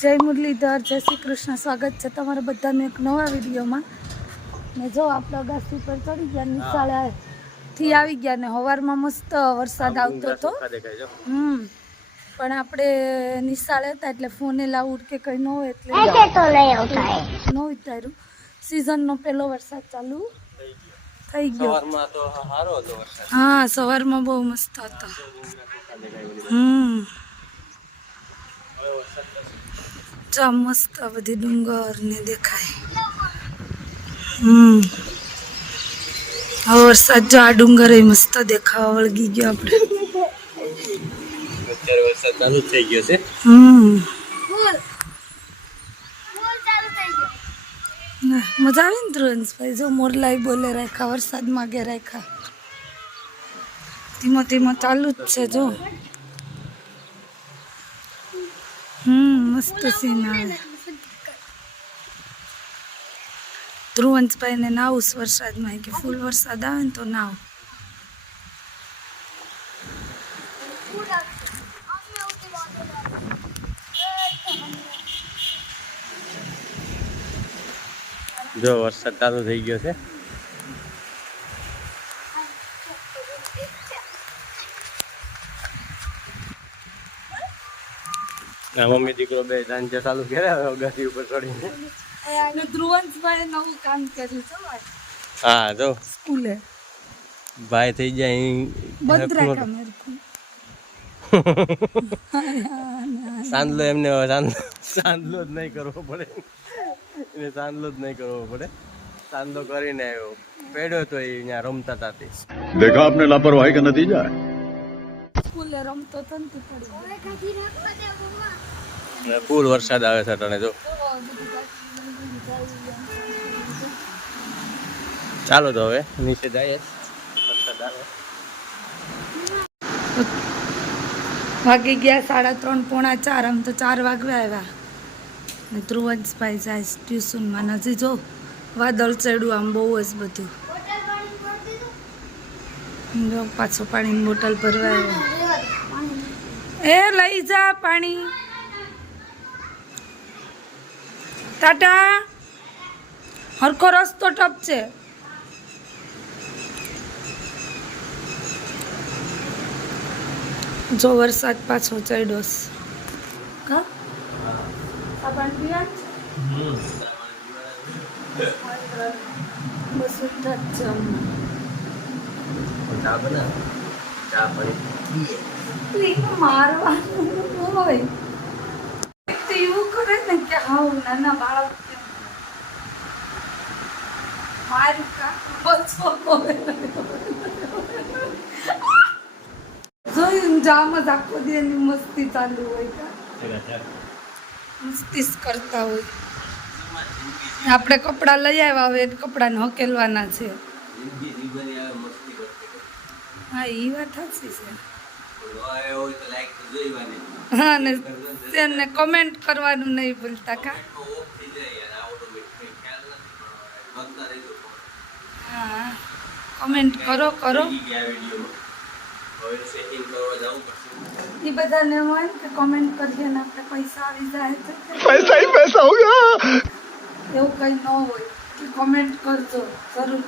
જય મુરલીધર જય શ્રી કૃષ્ણ. સ્વાગત છે તમારા બધાને એક નવા વિડીયોમાં. ને જો આપણે અગાસી પર ચડી ગયા નિશાળાથી આવી ગયા ને સવારમાં મસ્ત વરસાદ આવતો હતો. હમ. પણ આપણે નિશાળે હતા એટલે ફોને લાવું કે કંઈ ન હોય એટલે ન ઉતાર્યું સિઝનનો પહેલો વરસાદ ચાલુ થઈ ગયો. હા સવારમાં બહુ મસ્ત હતો. હમ. જો આ મસ્ત આ બધી ડુંગર ને દેખાય હમ હવે વરસાદ જો આ ડુંગર મસ્ત દેખાવા વળગી ગયો આપણે અત્યારે વરસાદ ચાલુ થઈ ગયો છે. હમ ના, મજા આવે ને ધ્રુવંશભાઈ જો મોરલાઈ બોલે રાખ્યા વરસાદમાં ગે રાખ્યા ધીમો ધીમો ચાલુ જ છે જો હમ, મસ્ત સીન આવે. ધ્રુવંશભાઈ ને નાવું વરસાદમાં કે ફૂલ વરસાદ આવે ને તો નાવ. જો, વરસાદ ચાલુ થઈ ગયો છે. મમ્મી દીકરો બે ત્રણ ચાર ચાલુ કર્યા ગાડી ઉપર ચડીને. ધ્રુવંતભાઈ નવું કામ કર્યું છે હા જો. સ્કૂલે. ભાઈ થઈ જાય બંધ સાંદલો એમને સાંદલો જ નહીં કરવો પડે. એને સાંદલો જ નહીં કરવો પડે. સાંદલો કરીને આવ્યો. પેડ્યો તો એ અહીંયા રમતા હતા તે. દેખા આપને લાપરવાહી કે નતીજા સ્કૂલે રમતો તંતુ પડી ફૂલ વરસાદ આવે છે અટાણે જો. ચાલો તો હવે, નીચે જઈએ. વરસાદ આવે. વાગી ગયા સાડા ત્રણ, પોણા ચાર, આમ તો ચાર વાગવા આવ્યા. ને ધ્રુવંશભાઈ જાય ટ્યુશનમાં. નથી જો, વાદળ ચડ્યું, આમ બહુ જ બધું. પાછો પાણીની બોટલ ભરવા આવ્યો. એ લઈ જા પાણી. ટાટા. હરખો રસ્તો ટપ છે. જો વરસાદ પાછો ચડ્યો કા? આ પાણી પીવા? બસ ઉઠા ચા બનાવ ચા પાણી મારવાનું હોય. કે હાવ નાના બાળક. મારું કા બસો જોયું જામ જ આખો દી એની મસ્તી ચાલુ હોય કા? મસ્તી જ કરતા હોય. આપણે કપડાં લઈ આવ્યા હવે કપડાને હકેલવાના છે. હા એ વાત સાચી છે. હા ને તેને કમેન્ટ કરવાનું નહીં ભૂલતા કા હા કમેન્ટ કરો કરો એ બધાને હોય ને કે કમેન્ટ કરીએ ને આપણે પૈસા આવી જાય તો पैसा ही पैसा होगा એવું કંઈ ન હોય કે કમેન્ટ કરજો જરૂર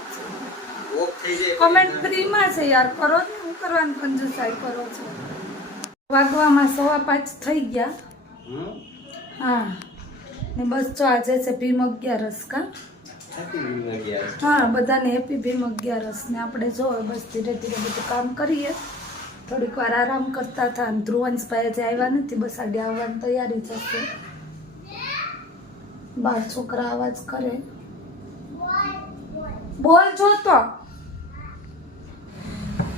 છે કમેન્ટ ફ્રીમાં છે યાર કરો ને હું કરવાનું કંજુસાઈ કરો છો? વાગવામાં સવા પાંચ થઈ ગયા. હા. ને બસ જો આજે છે ભીમ અગિયારસ કા? હા બધાને હેપી ભીમ અગિયારસ. ને આપણે જો બસ ધીરે ધીરે બધું કામ કરીએ. થોડીક વાર આરામ કરતા હતા અને ધ્રુવંશભાઈ આજે આવ્યા નથી. બસ આડે આવવાની તૈયારી થશે. બાર છોકરા અવાજ કરે. બોલ જો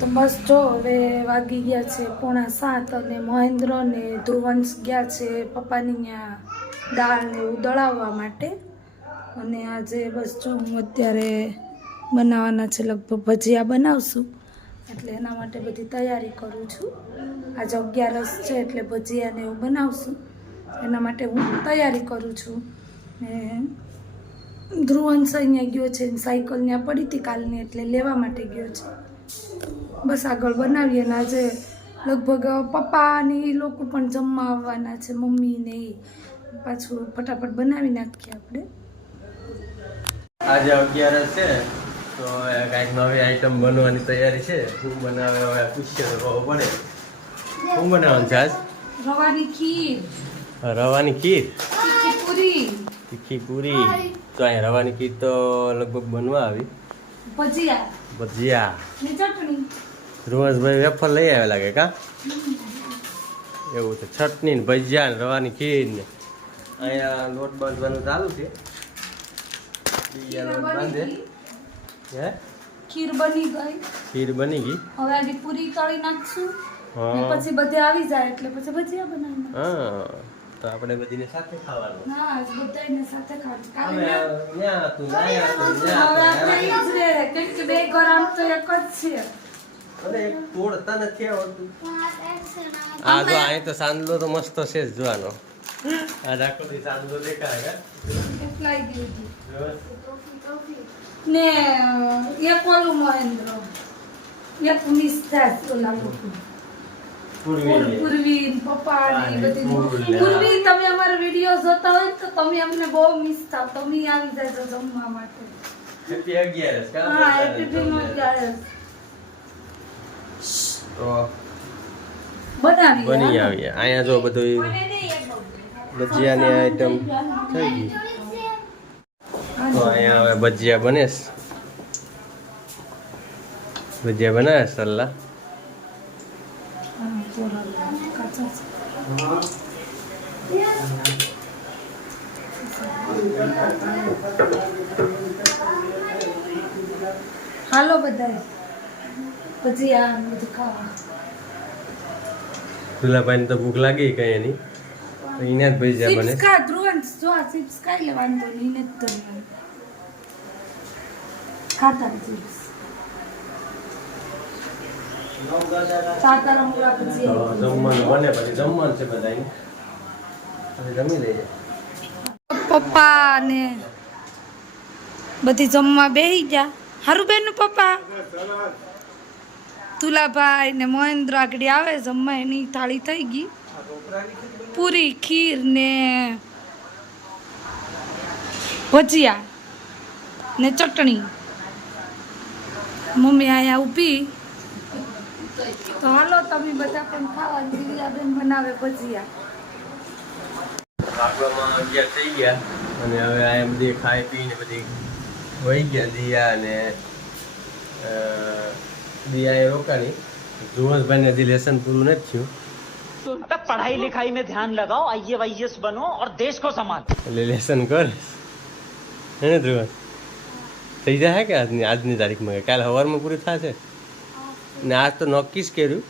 તો બસ જો, હવે વાગી ગયા છે પોણા સાત અને મહેન્દ્ર ને ધ્રુવંશ ગયા છે પપ્પાની ત્યાં દાળને એવું દળાવવા માટે. અને આજે બસ જો હું અત્યારે બનાવવાના છે, લગભગ ભજીયા બનાવશું. એટલે એના માટે બધી તૈયારી કરું છું. આજે અગિયારસ છે એટલે ભજીયાને એવું બનાવશું. એના માટે હું તૈયારી કરું છું. ને ધ્રુવંશ અહીંયા ગયો છે સાયકલ ત્યાં પડી હતી કાલની એટલે લેવા માટે ગયો છે. બસ આગળ બનાવીએ ને આજે લગભગ પપ્પા ને એ લોકો પણ જમવા આવવાના છે મમ્મી ને એ પાછું ફટાફટ બનાવી નાખીએ આપણે. આજે અગિયારસ છે તો કાંઈક નવી આઈટમ બનવાની તૈયારી છે. શું બનાવે હવે પૂછીએ તો ખબર પડે. શું બનાવવાનું છે આજ? રવાની ખીર. રવાની ખીર? પૂરી. તીખી પૂરી. તો અહીંયા રવાની ખીર તો લગભગ બનવા આવી. ભજીયા. ભજીયા. ચટણી. ધ્રુવસભાઈ વેફર લઈ આવ્યા લાગે કા? એવું છે ચટણી ને ભજીયા ને રવાની ખીર ને. અહીંયા લોટ બાંધવાનું ચાલુ છે. બીજા લોટ બાંધે. હે? ખીર બની ગઈ. ખીર બની ગઈ? હવે આની પૂરી તળી નાખશું. હા. પછી બધે આવી જાય એટલે પછી ભજીયા બનાવી હા તો આપણે બધીને સાથે ખાવાનું. ના આજ સાથે ખાવું કાલે હવે મેં- ન્યા હતું, નાયા હવે આપણે ઈ જ રહે. કે બે ગરમ તો એક જ છે. અરે, એક તોડતા નથી આવડતું. આ જો અહીં તો સાંદલો તો મસ્ત છે જ જોવાનો આ આખો દી સાંદલો દેખાય હે? એટલાય દીધી જો. ને એક ઓલું મહેન્દ્ર એક મિસ્તા ઓલા લોકો પૂર્વી. પૂર્વી પપ્પા ને બધી પૂર્વી. પૂર્વી તમે અમારા વીડિયો જોતા હોય તો તમે અમને બહુ મિસ થાવ તમે આવી જાજો જમવા માટે? હા તો બનાવી બની આવીએ અહીંયા જો બધું ભજીયાની આઈટમ થઈ ગઈ. તો અહીંયા હવે ભજીયા બને ભજીયા બનાવે સલ્લા હાલો બધાય. પછી આ બધું ખાવા દુલાભાઈને તો ભૂખ લાગી કઈ એની. એના જ ભાઈ જાય જો આ ચિપ્સ ખાઈ લેવાનું તો જ ખાતા ચિપ્સ પપ્પા ને બધી જમવા બેહી ગયા. હારું બેન પપ્પા? તુલાભાઈ ને મહેન્દ્ર આગળ આવે જમવા એની થાળી થઈ ગઈ. પૂરી ખીર ને ભજીયા ને ચટણી. મમ્મી અહીંયા ઊભી. તો હાલો, તમે બધા પણ ખાવા દિવ્યાબેન બનાવે ભજીયા. વાગવામાં અગિયાર થઈ ગયા બધી વહી ગયા દિયા અને અ, દિયા એ રોકાણી ધ્રુવસભાઈને હજી લેસન પૂરું નથી થયું तब पढ़ाई लिखाई में ध्यान लगाओ आइए वाईएस बनो और देश को संभालो એટલે લેસન કરે હે ને ધ્રુવસ થઈ જાય કે આજની આજની તારીખમાં કાલે સવારમાં પૂરી થશે ને આજ તો નક્કી જ કર્યું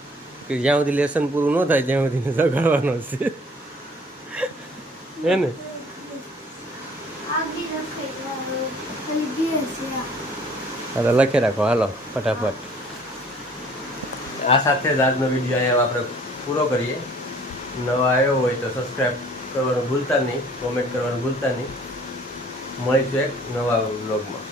કે જ્યાં સુધી લેસન પૂરું ન થાય ત્યાં સુધી સગાડવાનો છે હે ને હા તો લખી રાખો હાલો ફટાફટ આ સાથે જ આજનો વીડિયો અહીંયા આપણે પૂરો કરીએ. નવા આવ્યો હોય તો સબસ્ક્રાઈબ કરવાનું ભૂલતા નહીં કોમેન્ટ કરવાનું ભૂલતા નહીં. મળીશું એક નવા વ્લોગમાં